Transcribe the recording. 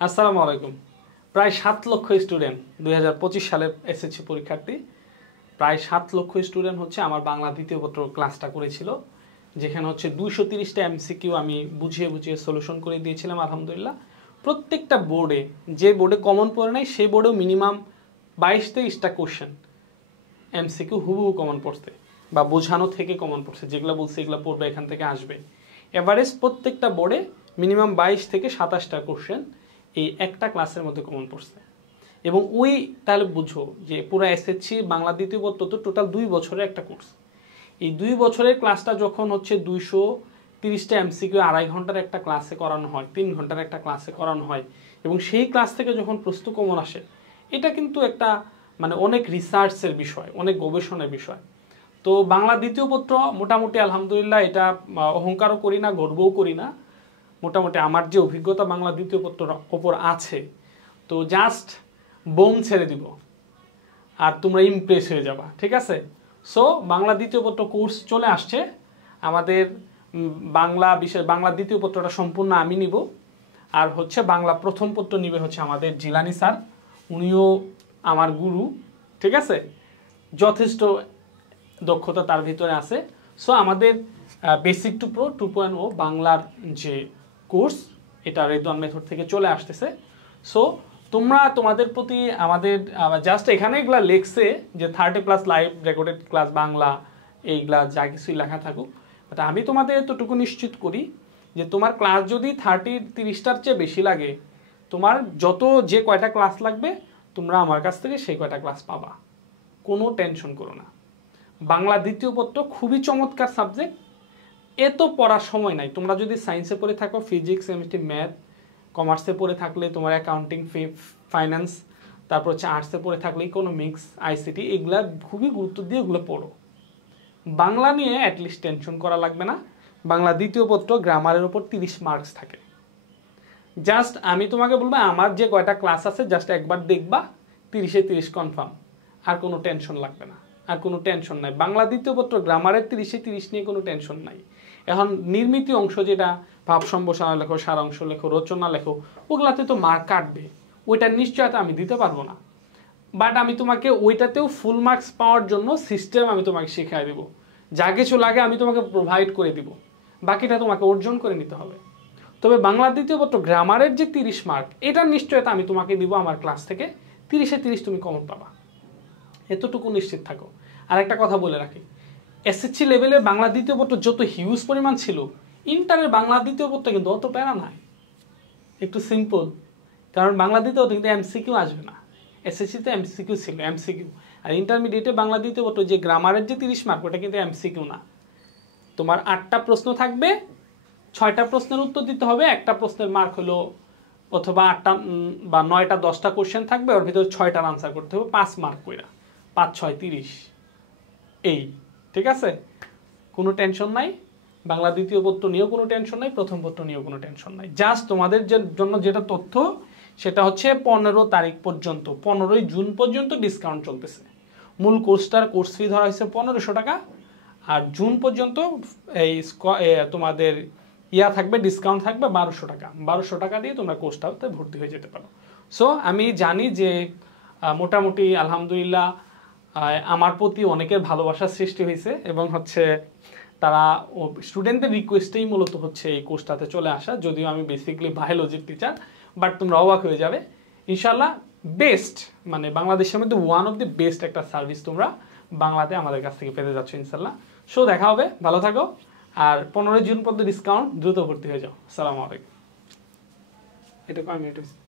আসসালামু আলাইকুম। প্রায় 7 লক্ষ স্টুডেন্ট 2025 সালের এসএসসি পরীক্ষার্থী, প্রায় 7 লক্ষ স্টুডেন্ট হচ্ছে আমার বাংলা দ্বিতীয় পত্র ক্লাসটা করেছিল, যেখানে হচ্ছে 230টা এমসিকিউ আমি বুঝিয়ে বুঝিয়ে সলিউশন করে দিয়েছিলাম আলহামদুলিল্লাহ। প্রত্যেকটা বোর্ডে, যে বোর্ডে কমন পড়ে নাই সেই বোর্ডেও মিনিমাম 22-23টা কোশ্চেন এমসিকিউ হুবহু কমন পড়ছে বা বোঝানো থেকে কমন পড়ছে, যেগুলো বলছে এগুলো পড়বে এখান থেকে আসবে। এভারেজ প্রত্যেকটা বোর্ডে মিনিমাম 22 থেকে 27টা কোশ্চেন এই একটা ক্লাসের মধ্যে কমন পড়ছে। এবং ওই তাহলে বুঝো যে পুরো এসএসসি বাংলা দ্বিতীয় পত্র তো টোটাল 2 বছরের একটা কোর্স। এই 2 বছরের ক্লাসটা যখন হচ্ছে 230টা এমসিকিউ 2.5 ঘন্টার একটা ক্লাসে করানো হয়, 3 ঘন্টার একটা ক্লাসে করানো হয়, এবং সেই ক্লাস থেকে যখন প্রশ্ন কমন আসে, এটা কিন্তু একটা মানে অনেক রিসার্চের বিষয়, অনেক গবেষণার বিষয়। তো বাংলা দ্বিতীয় পত্র মোটামুটি আলহামদুলিল্লাহ, এটা অহংকারও করি না, গর্বও করি না। মোটামুটি আমার যে অভিজ্ঞতা বাংলা দ্বিতীয় পত্রের ওপর আছে, তো জাস্ট বোম ছেড়ে দিব আর তোমরা ইমপ্রেস হয়ে যাবা, ঠিক আছে? সো বাংলা দ্বিতীয় পত্র কোর্স চলে আসছে আমাদের। বাংলা দ্বিতীয় পত্রটা সম্পূর্ণ আমি নিব, আর হচ্ছে বাংলা প্রথম পত্র নিবে হচ্ছে আমাদের জিলানি স্যার, উনিও আমার গুরু, ঠিক আছে? যথেষ্ট দক্ষতা তার ভিতরে আছে। সো আমাদের বেসিক টু প্রো 2.0 বাংলার যে কোর্স, এটা রেদওয়ান মেথড থেকে চলে আসতেছে। সো তোমরা তোমাদের প্রতি আমাদের জাস্ট এখানে এগুলা লেখছে যে 30+ লাইভ রেকর্ডেড ক্লাস বাংলা, এইগুলা যা কিছুই লেখা থাকুক, বাট আমি তোমাদের এতটুকু নিশ্চিত করি যে তোমার ক্লাস যদি 30-30টার চেয়ে বেশি লাগে, তোমার যত যে কয়টা ক্লাস লাগবে তোমরা আমার কাছ থেকে সেই কয়টা ক্লাস পাবা, কোনো টেনশন করো না। বাংলা দ্বিতীয় পত্র খুবই চমৎকার সাবজেক্ট, এত পড়ার সময় নাই। তোমরা যদি সায়েন্সে পড়ে থাকো, ফিজিক্স, কেমিস্ট্রি, ম্যাথ, কমার্সে পড়ে থাকলে তোমার অ্যাকাউন্টিং, ফাইন্যান্স, তারপর হচ্ছে আর্টসে পড়ে থাকলে ইকোনমিক্স, আইসিটি, এগুলা খুবই গুরুত্ব দিয়ে এগুলো পড়ো। বাংলা নিয়ে অ্যাটলিস্ট টেনশন করা লাগবে না। বাংলা দ্বিতীয় পত্র গ্রামারের উপর 30 মার্কস থাকে। জাস্ট আমি তোমাকে বলবো আমার যে কয়টা ক্লাস আছে জাস্ট একবার দেখবা, 30-এ 30 কনফার্ম, আর কোনো টেনশন লাগবে না, আর কোনো টেনশন নাই। বাংলা দ্বিতীয় পত্র গ্রামারের 30-এ 30 নিয়ে কোনো টেনশন নাই। এখন নির্মিত অংশ, যেটা ভাব সম্ভাষণা লেখো, সারাংশ লেখো, রচনা লেখো, ওগুলাতে তো মার্ক কাটবে, ওইটার নিশ্চয়তা আমি দিতে পারবো না। বাট আমি তোমাকে ওইটাতেও ফুল মার্কস পাওয়ার জন্য সিস্টেম আমি তোমাকে শিখিয়ে দেবো, যা কিছু লাগে আমি তোমাকে প্রোভাইড করে দিব, বাকিটা তোমাকে অর্জন করে নিতে হবে। তবে বাংলা দ্বিতীয় পত্র গ্রামারের যে 30 মার্ক, এটার নিশ্চয়তা আমি তোমাকে দিব আমার ক্লাস থেকে, 30-এ 30 তুমি কমন পাবা, এতটুকু নিশ্চিত থাকো। আর একটা কথা বলে রাখি, এসএসসি লেভেলে বাংলা দ্বিতীয় পত্র যত হিউজ পরিমাণ ছিল, ইন্টারের বাংলা দ্বিতীয় পত্র কিন্তু অত প্যারা নাই, একটু সিম্পল। কারণ বাংলা দ্বিতীয় পত্র কিন্তু এমসিকিউ আসবে না, এসএসসিতে এমসিকিউ ছিল, এমসিকিউ। আর ইন্টারমিডিয়েটে বাংলা দ্বিতীয় পত্র যে গ্রামারের যে 30 মার্ক, ওটা কিন্তু এমসিকিউ না। তোমার 8টা প্রশ্ন থাকবে, 6টা প্রশ্নের উত্তর দিতে হবে, একটা প্রশ্নের মার্ক হলো অথবা 8টা বা 9টা 10টা কোশ্চেন থাকবে, ওর ভিতরে 6টার আনসার করতে হবে, 5 মার্ক কইরা, 5-6 30, এই, ঠিক আছে? কোনো টেনশন নাই। বাংলা দ্বিতীয় পত্র নিয়েও কোনো টেনশন নাই, প্রথম পত্র নিয়েও কোনো টেনশন নাই। জাস্ট তোমাদের জন্য যেটা তথ্য, সেটা হচ্ছে 15 তারিখ পর্যন্ত, 15ই জুন পর্যন্ত ডিসকাউন্ট চলতেছে। মূল কোর্সটার কোর্স ফি ধরা হয়েছে 1500 টাকা, আর জুন পর্যন্ত এই তোমাদের থাকবে, ডিসকাউন্ট থাকবে 1200 টাকা। 1200 টাকা দিয়ে তোমরা কোর্সটাতে ভর্তি হয়ে যেতে পারো। সো আমি জানি যে মোটামুটি আলহামদুলিল্লাহ আমার প্রতি অনেকের ভালোবাসার সৃষ্টি হয়েছে, এবং হচ্ছে তারা স্টুডেন্টদের রিকোয়েস্টেই মূলত হচ্ছে এই কোর্সটাতে চলে আসা। যদিও আমি বেসিক্যালি বায়োলজির টিচার, বাট তোমরা অবাক হয়ে যাবে, ইনশাল্লাহ বেস্ট, মানে বাংলাদেশের মধ্যে ওয়ান অফ দি বেস্ট একটা সার্ভিস তোমরা বাংলাতে আমাদের কাছ থেকে পেতে যাচ্ছ ইনশাল্লাহ। সো দেখা হবে, ভালো থাকো, আর 15 জুন পর্যন্ত ডিসকাউন্ট, দ্রুত ভর্তি হয়ে যাও। আসসালামু আলাইকুম। এটা কয় মিনিট হয়েছে?